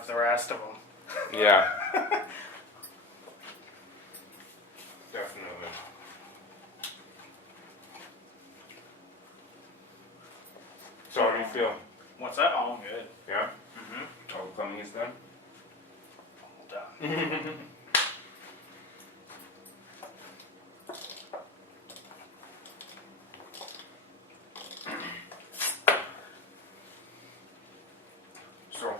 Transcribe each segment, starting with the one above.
have the rest of them. Yeah. Definitely. So how do you feel? What's that? Oh, I'm good. Yeah? Mm-hmm. All the plumbing is done? All done. So,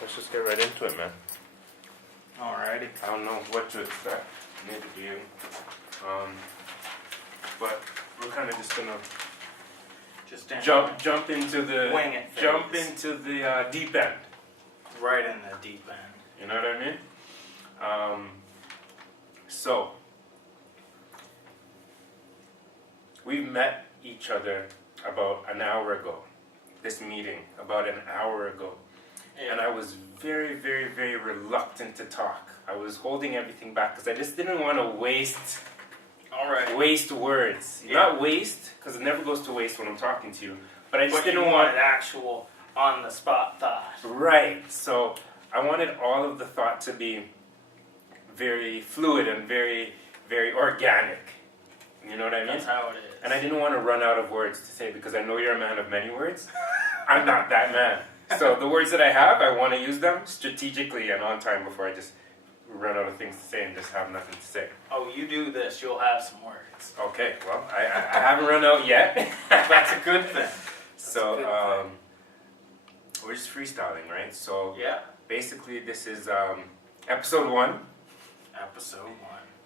let's just get right into it, man. Alrighty. I don't know what to expect, neither do you. But we're kind of just gonna Just jump into the Wing it deep end. right in the deep end. You know what I mean? So we met each other about an hour ago. This meeting about an hour ago. Yeah. And I was very, very, very reluctant to talk. I was holding everything back because I just didn't want to waste words. Yeah. Not waste, because it never goes to waste when I'm talking to you. But I just But you didn't wanted want... actual on-the-spot thought. Right. So I wanted all of the thought to be very fluid and very, very organic. You know what I mean? That's how it is. And I didn't want to run out of words to say because I know you're a man of many words. I'm not that man. So the words that I have, I want to use them strategically and on time before I just run out of things to say and just have nothing to say. Oh, you do this, you'll have some words. Okay, well, I haven't run out yet. That's a good thing. So, we're just freestyling, right? So, Yeah. basically this is episode 1 Episode 1.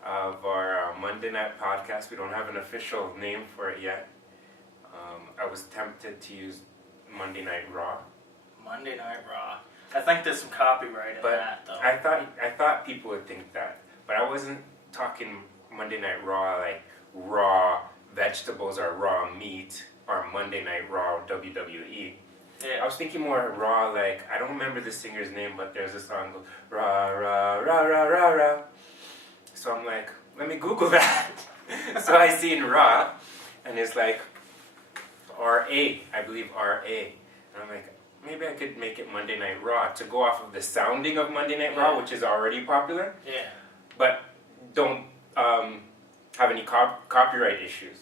of our Monday night podcast. We don't have an official name for it yet. I was tempted to use Monday Night Raw. Monday Night Raw. I think there's some copyright in But that, though. I thought people would think that, but I wasn't talking Monday Night Raw like raw vegetables or raw meat or Monday Night Raw WWE. Yeah. I was thinking more raw, like I don't remember the singer's name, but there's a song goes rah rah rah rah rah rah. So I'm like, let me Google that. So I seen raw, and it's like R-A, I believe R-A, and I'm like, maybe I could make it Monday Night Raw to go off of the sounding of Monday Night Raw, which is already popular, Yeah. but don't have any copyright issues.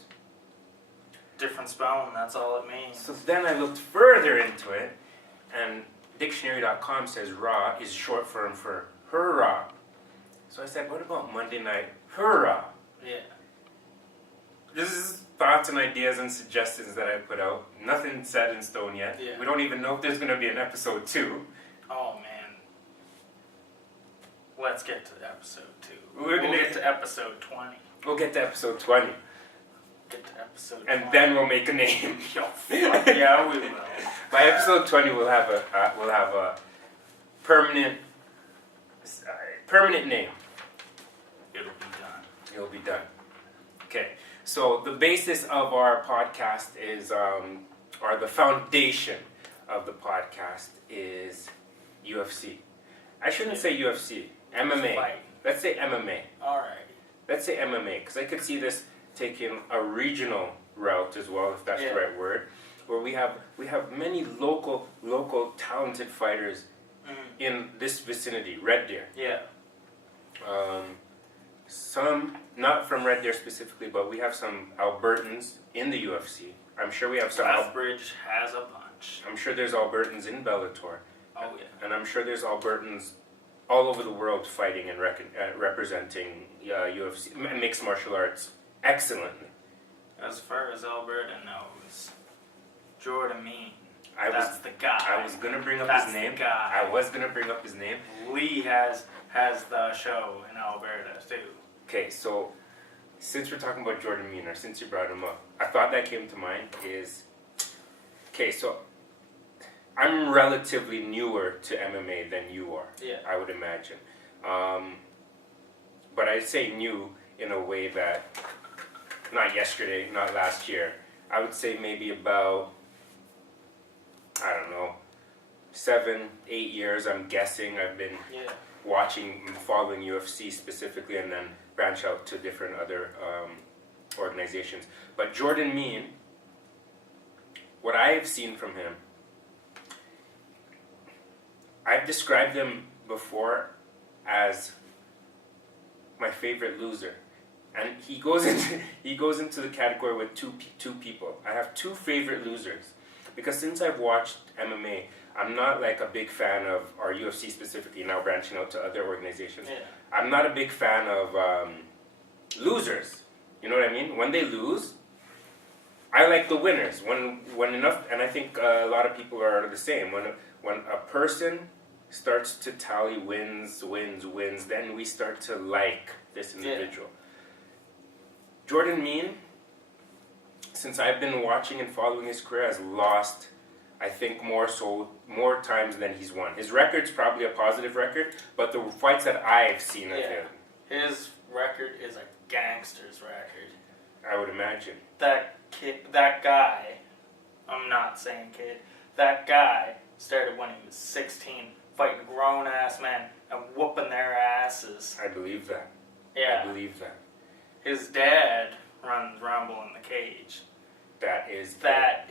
Different spelling, that's all it means. So then I looked further into it, and dictionary.com says raw is short form for hurrah. So I said, what about Monday Night Hurrah? Yeah. This is thoughts and ideas and suggestions that I put out. Nothing set in stone yet. Yeah. We don't even know if there's going to be an episode 2. Oh, man. Let's get to episode 2. We'll get to episode 20. We'll get to episode 20, Get to episode 20. and then we'll make a name. Yo, fuck yeah, we will. By episode 20, we'll have a permanent name. It'll be done. It'll be done. Okay. So the basis of our podcast is, or the foundation of the podcast is UFC. I shouldn't say UFC. MMA. Fight. Let's say MMA. Alrighty. Let's say MMA, because I could see this taking a regional route as well, if that's the right word, where we have many local talented fighters in this vicinity, Red Deer. Yeah. Some, not from Red Deer specifically, but we have some Albertans in the UFC. I'm sure we have some... Southbridge has a bunch. I'm sure there's Albertans in Bellator. Oh, yeah. And I'm sure there's Albertans all over the world fighting and representing UFC, mixed martial arts excellently. As far as Alberta knows, Jordan Mean. I That's the guy. was going to bring up That's his name. the guy. I was going to bring up his name. Lee has the show in Alberta, too. Okay, so since we're talking about Jordan Mean, or since you brought him up, a thought that came to mind is, okay, so I'm relatively newer to MMA than you are, Yeah. I would imagine. But I'd say new in a way that, not yesterday, not last year, I would say maybe about, I don't know, 7, 8 years, I'm guessing. I've been watching and following UFC specifically, and then branch out to different other organizations. But Jordan Mean, what I've seen from him, I've described him before as my favorite loser, and he goes into the category with two people. I have two favorite losers, because since I've watched MMA, I'm not like a big fan of, or UFC specifically, now branching out to other organizations. Yeah. I'm not a big fan of losers. You know what I mean? When they lose, I like the winners. When enough, and I think a lot of people are the same. When a person starts to tally wins, then we start to like this individual. Yeah. Jordan Mean, since I've been watching and following his career, has lost, I think, more times than he's won. His record's probably a positive record, but the fights that I've seen of him, his record is a gangster's record. I would imagine. That guy, I'm not saying kid, that guy started when he was 16, fighting grown-ass men and whooping their asses. I believe that. Yeah. I believe that. His dad runs Rumble in the Cage. Where's that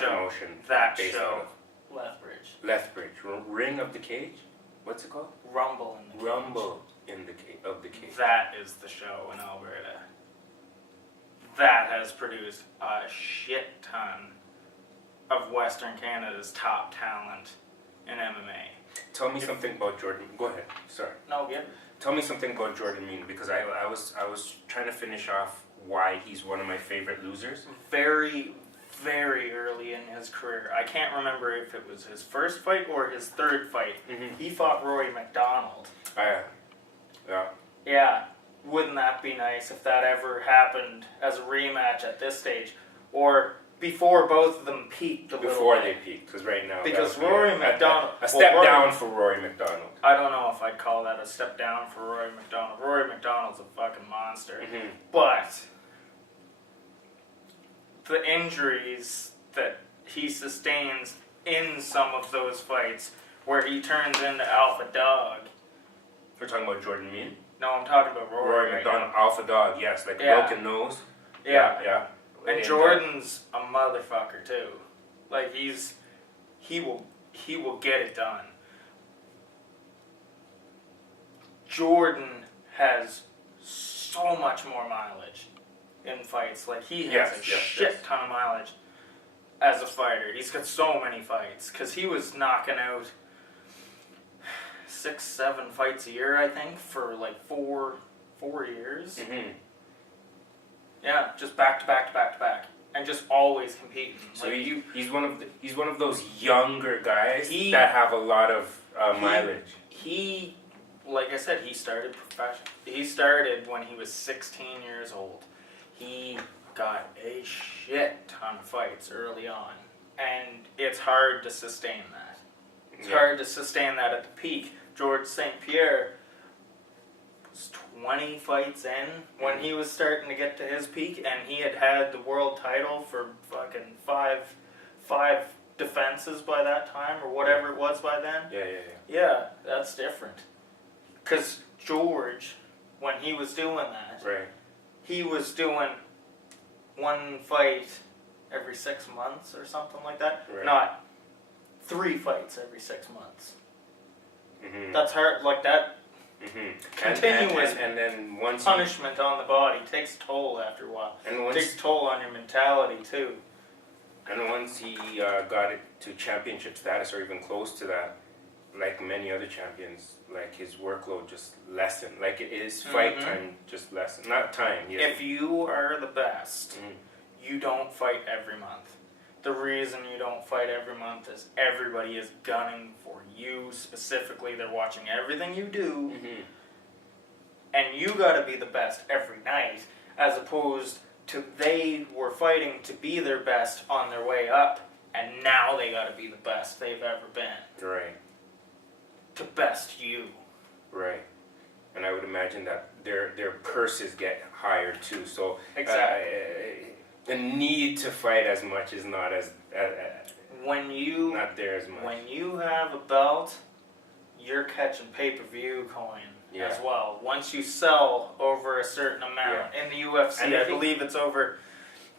show. promotion? That based show. out of? Lethbridge. Lethbridge. Ring of the Cage? What's it called? Rumble in the Cage. Rumble in the Cage. That is the show in Alberta. That has produced a shit ton of Western Canada's top talent in MMA. Tell me something about Jordan. Go ahead. Sorry. No, good. Tell me something about Jordan Mean, because I was trying to finish off why he's one of my favorite losers. Very, very early in his career. I can't remember if it was his first fight or his third fight. Mm-hmm. He fought Rory McDonald. Yeah. Yeah. Wouldn't that be nice if that ever happened as a rematch at this stage? Or before both of them peaked a little Before bit. they peaked, because right now... Because Rory McDonald... A step down for Rory McDonald. I don't know if I'd call that a step down for Rory McDonald. Rory McDonald's a fucking monster. Mm-hmm. But the injuries that he sustains in some of those fights where he turns into Alpha Dog... We're talking about Jordan Mean? No, I'm talking about Rory McDonald. Alpha Dog, yes. Like a broken nose. Yeah. And Jordan's a motherfucker too. Like he will get it done. Jordan has so much more mileage in fights. Like he has a shit ton of mileage as a fighter. He's got so many fights because he was knocking out 6-7 fights a year, I think, for like four years. Mm-hmm. Yeah, just back to back, and just always competing. So like he's one of those younger guys that have a lot of mileage. He, like I said, he started professional. He started when he was 16 years old. He got a shit ton of fights early on, and it's hard to sustain that. It's hard to sustain that at the peak. George St. Pierre was 20 fights in when he was starting to get to his peak, and he had the world title for fucking five defenses by that time, or whatever it was by then. Yeah, that's different. Because George, when he was doing that, he was doing one fight every 6 months or something like that. Not 3 fights every 6 months. Mm-hmm. That's hard, like that. Mm-hmm. Continuous and then once punishment on the body takes a toll after a while. And it takes a toll on your mentality too. And once he got it to championship status or even close to that, like many other champions, like his workload just lessened. Like his fight time just lessened. Not time. If you are the best, you don't fight every month. The reason you don't fight every month is everybody is gunning for you specifically. They're watching everything you do. Mm-hmm. And you gotta be the best every night, as opposed to they were fighting to be their best on their way up, and now they gotta be the best they've ever been. Right. To best you. Right. And I would imagine that their purses get higher too. So the need to fight as much is not as not there as much. When you have a belt, you're catching pay-per-view coin as well. Once you sell over a certain amount in the UFC, I believe it's over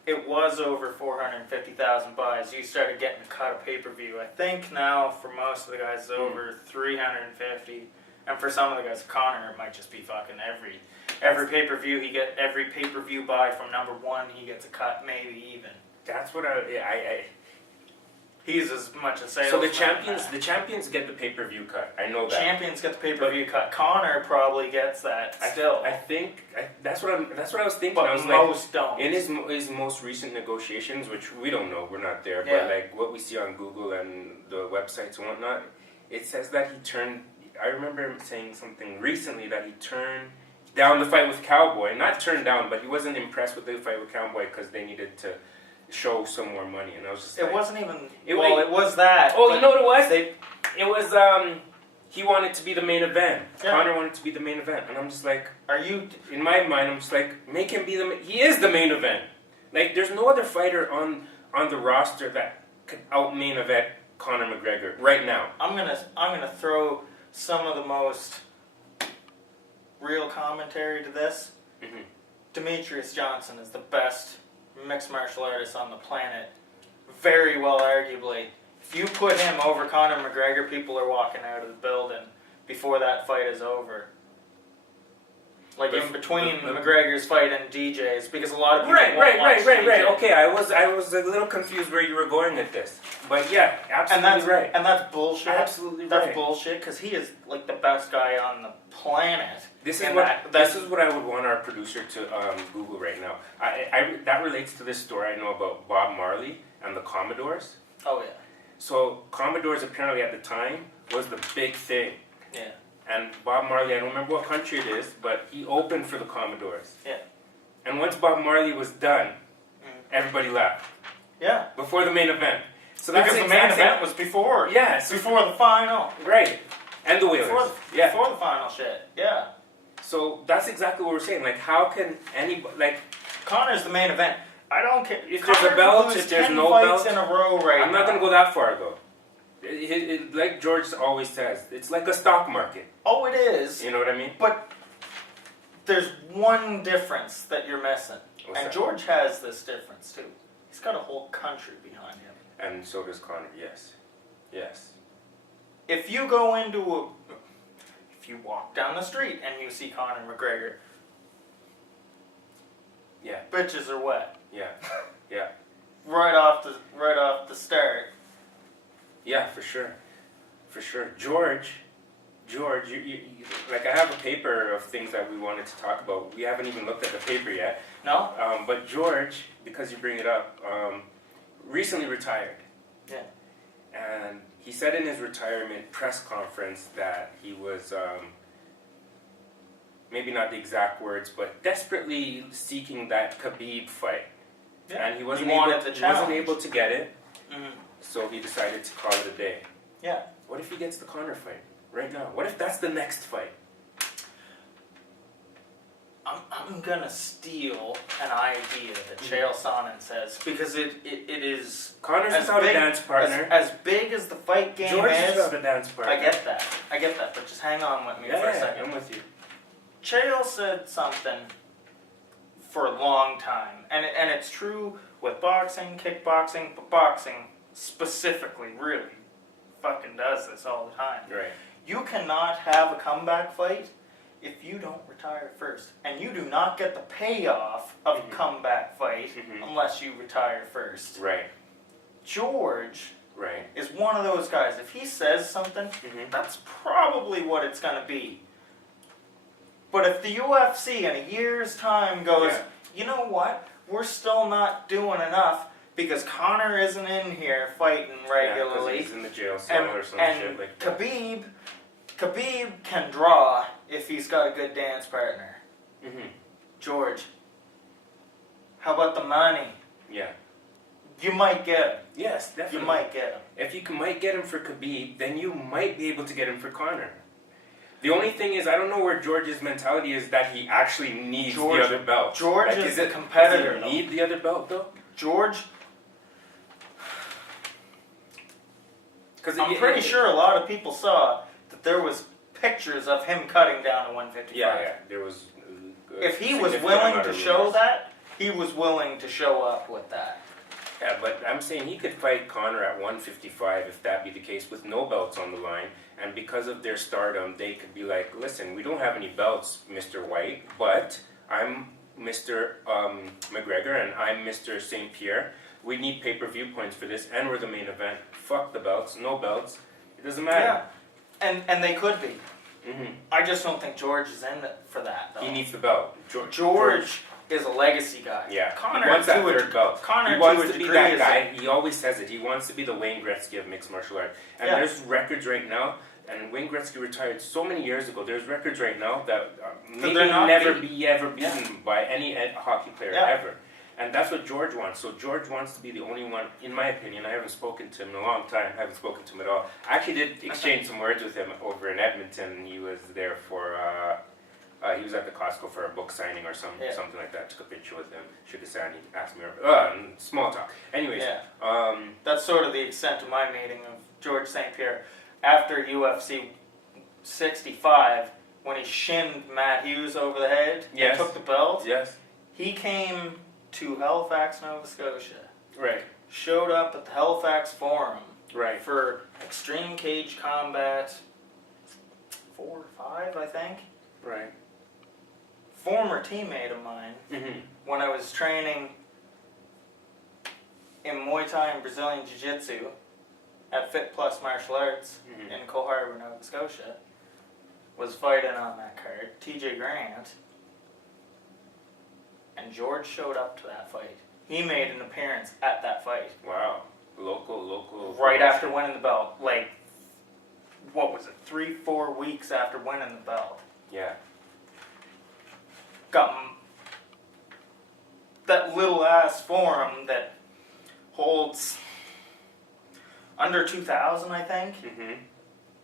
it was over 450,000 buys. You started getting a cut of pay-per-view. I think now for most of the guys it's over 350, and for some of the guys, Connor, it might just be fucking every pay-per-view every pay-per-view buy from number one, he gets a cut, maybe even. That's what He's as much a salesman. So the champions get the pay-per-view cut. I know that. Champions get the pay-per-view cut. Connor probably gets that still. I think that's what I was thinking. But I was most don't. In his most recent negotiations, which we don't know, we're not there, Yeah. but like what we see on Google and the websites and whatnot, it says that he turned. I remember him saying something recently that he turned down the fight with Cowboy. Not turned down, but he wasn't impressed with the fight with Cowboy because they needed to show some more money, and I was just It like, wasn't even. It was that. Oh, you know what it was? They, It was he wanted to be the main event. Yeah. Connor wanted to be the main event, and I'm just like, are you? in my mind, I'm just like, make him be he is the main event. Like, there's no other fighter on the roster that could out main event Conor McGregor right now. I'm gonna throw some of the most real commentary to this. Mm-hmm. Demetrius Johnson is the best mixed martial artist on the planet. Very well, arguably. If you put him over Conor McGregor, people are walking out of the building before that fight is over. Like in between McGregor's fight and DJ's, because a lot of people won't watch DJ. Okay, I was a little confused where you were going with this, but yeah, absolutely right. And that's bullshit. Absolutely That's right. bullshit because he is like the best guy on the planet. This is what I would want our producer to Google right now. That relates to this story I know about Bob Marley and the Commodores. Oh yeah. So Commodores apparently at the time was the big thing. Yeah. And Bob Marley, I don't remember what country it is, but he opened for the Commodores. Yeah. And once Bob Marley was done, everybody left. Yeah. Before the main event. So because the main event was before. Yeah. Before the final. Right. And the Whalers. Before the final shit. Yeah. So that's exactly what we're saying. Like, how can anybody, like, Connor's the main event. I don't care. If there's a belt, if there's no fights belt, in a row right I'm not now. going to go that far, though. Like George always says, it's like a stock market. Oh, it is. You know what I mean? But there's one difference that you're missing. What's and that? George has this difference, too. He's got a whole country behind him. And so does Conor, yes. Yes. If you go into if you walk down the street and you see Conor McGregor, Yeah. bitches are wet. Yeah. Yeah. Right off the start. Yeah, for sure. For sure. George, you like, I have a paper of things that we wanted to talk about. We haven't even looked at the paper yet. No? But George, because you bring it up, recently retired. Yeah. And he said in his retirement press conference that he was, maybe not the exact words, but desperately seeking that Khabib fight. Yeah. And he wasn't challenge. able to get it, Mm-hmm. so he decided to call it a day. Yeah. What if he gets the Conor fight right now? What if that's the next fight? I'm gonna steal an idea that Chael Sonnen says because it is Conor's without a dance partner. As big as the fight game George is. without a dance partner. I get that, but just hang on with me for a second. I'm with you. Chael said something for a long time, and it's true with boxing, kickboxing, but boxing specifically really fucking does this all the time. Right. You cannot have a comeback fight if you don't retire first, and you do not get the payoff of a comeback fight unless you retire first. Right. George Right. is one of those guys. If he says something, that's probably what it's going to be. But if the UFC in a year's time goes, you know what, we're still not doing enough because Conor isn't in here fighting regularly. Yeah, he's in the jail cell or some shit like that. Khabib can draw if he's got a good dance partner. George, how about the money? Yeah. You might get him. Yes, definitely. You might get him. If you might get him for Khabib, then you might be able to get him for Conor. The only thing is, I don't know where George's mentality is that he actually needs the other belt. George is a competitor. Does he need the other belt, though? George, I'm pretty sure a lot of people saw that there was pictures of him cutting down to 155. Yeah, there was. If he was willing to show that, he was willing to show up with that. Yeah, but I'm saying he could fight Conor at 155 if that be the case with no belts on the line. And because of their stardom, they could be like, listen, we don't have any belts, Mr. White, but I'm Mr. McGregor and I'm Mr. St. Pierre. We need pay-per-view points for this, and we're the main event. Fuck the belts, no belts. It doesn't matter. Yeah, and they could be. Mm-hmm. I just don't think George is in it for that, though. He needs the belt. George is a legacy guy. Yeah, Conor he wants that to a- third belt. Conor He wants to a to be degree that is guy. He always says it. He wants to be the Wayne Gretzky of mixed martial arts. And Yeah. there's records right now, and Wayne Gretzky retired so many years ago. There's records right now that maybe they're not never beat. be ever beaten by any hockey player Yeah. ever. And that's what George wants. So George wants to be the only one, in my opinion. I haven't spoken to him in a long time. I haven't spoken to him at all. I actually did exchange some words with him over in Edmonton. He was there for, he was at the Costco for a book signing or something like that. Took a picture with him. Shook his hand. He asked me, small talk. Anyways, Yeah. That's sort of the extent of my meeting of George St. Pierre. After UFC 65, when he shinned Matt Hughes over the head Yes. and took the belt, yes, he came to Halifax, Nova Scotia, right, showed up at the Halifax Forum right, for Extreme Cage Combat 4 or 5, I think. right. Former teammate of mine, Mm-hmm. when I was training in Muay Thai and Brazilian Jiu-Jitsu at Fit Plus Martial Arts Mhm. in Cole Harbour, Nova Scotia, was fighting on that card, TJ Grant, and George showed up to that fight. He made an appearance at that fight. Wow. Local. Right after winning the belt. Like, what was it, 3-4 weeks after winning the belt. Yeah. Got that little ass forum that holds under 2,000, I think. Mm-hmm.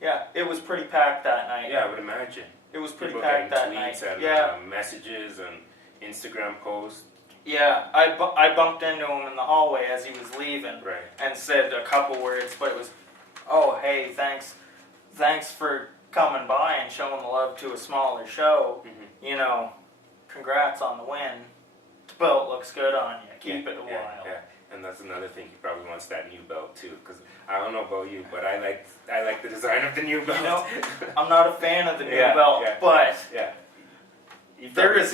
Yeah, it was pretty packed that night. Yeah, I would imagine. It was pretty People packed that getting night. tweets and Yeah, messages and Instagram posts. yeah. I bumped into him in the hallway as he was leaving Right. and said a couple words, but it was, oh hey, thanks for coming by and showing the love to a smaller show. Mm-hmm. You know, congrats on the win. The belt looks good on you. Keep it a while. Yeah. And that's another thing. He probably wants that new belt too. Because I don't know about you, but I like the design of the new belt. You know, I'm not a fan of the new Yeah, belt, yeah. but yeah. there is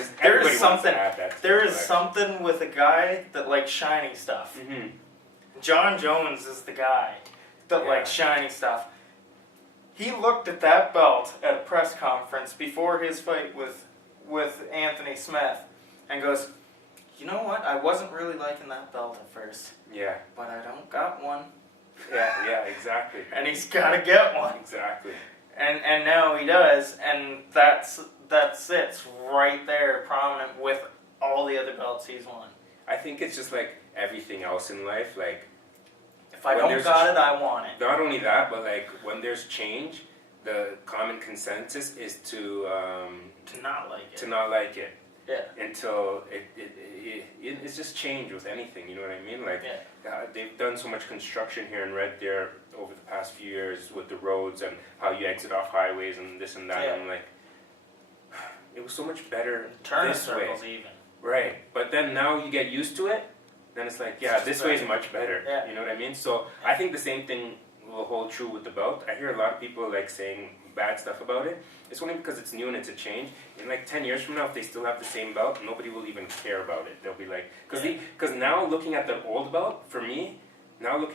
something There something with a guy that likes shiny stuff. Mm-hmm. John Jones is the guy that Yeah. likes shiny stuff. He looked at that belt at a press conference before his fight with Anthony Smith and goes, you know what, I wasn't really liking that belt at first, Yeah. but I don't got one. Yeah, exactly. And he's got to get one. Exactly. And now he does, and that sits right there prominent with all the other belts he's won. I think it's just like everything else in life, like If I when don't there's got it, I want it. not only that, but like when there's change, the common consensus is to not like it. not like it Yeah. until it's just change with anything. You know what I mean? Like Yeah. they've done so much construction here in Red Deer over the past few years with the roads and how you exit off highways and this and that. Yeah. And I'm like, it was so much better Turn this way. circles even. Right, but then now you get used to it, then it's like, yeah, It's this just way is much better. Yeah. You know what I mean? So I think the same thing will hold true with the belt. I hear a lot of people like saying bad stuff about it. It's only because it's new and it's a change. In like 10 years from now, if they still have the same belt, nobody will even care about it. They'll be like, because now looking at the old belt, for me, now looking at